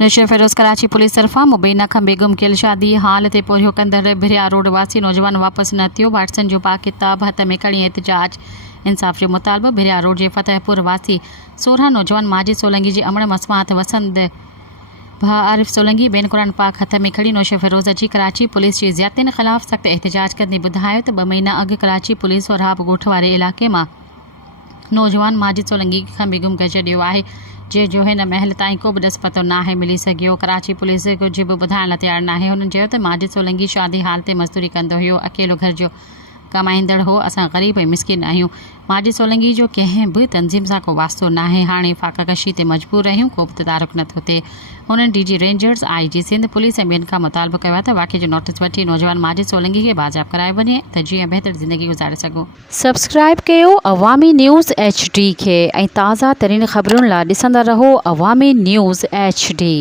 नौशे फिरोज़ कराची पुलिस तरफ़ां मुबैना खां बेगुम कयल शादी हाल ते पोरियो कंदड़ भिरिया रोड वासी नौजवान वापसि न थियो। वाटसन जो पा किताब हथ में खणी एहतजाज इंसाफ़ जो मुतालबो। भिरिया रोड जे फतेहपुर वासी 16 नौजवान माजिद सोलंगी जी अमण मसमात वसंद भा आरिफ सोलंगी बेन कुरान पाक हथ में खड़ी नौशे फिरोज़ जी कराची पुलिस जी ज़्यादतियुनि ख़िलाफ़ सख़्त एहतजाज कंदे ॿुधायो त 2 महीना अॻु कराची पुलिस सोराब ॻोठ वारे इलाइक़े मां नौजवान माजिद सोलंगी खां बेगुम करे छॾियो आहे, जंहिंजो हिन महल ताईं को बि ॾस पतो नाहे मिली सघियो। कराची पुलिस कुझु बि ॿुधाइण लाइ तयारु नाहे। हुननि चयो त माजिद सोलंगी शादी हाल ते मज़दूरी कंदो हुयो, अकेलो घर जो कमाईंदड़ हो। असां ग़रीब ऐं मिसकिन आहियूं। माजिद सोलंगी जो कंहिं बि तंज़ीम सां को वास्तो नाहे। हाणे फ़ाक़ाकशी ते मजबूर आहियूं, को बि तदारुक नथो थिए। हुननि DG rangers, IG Sindh police ऐं ॿियनि खां मुतालबो कयो आहे त वाक़े जो नोटिस वठी नौजवान माजिद सोलंगी खे बाज़ाब कराए वञे त जीअं बहितर ज़िंदगी गुज़ारे सघूं। सब्सक्राइब कयो अवामी न्यूज़ HD खे ऐं ताज़ा तरीन ख़बरुनि लाइ ॾिसंदा रहो अवामी न्यूज़ HD।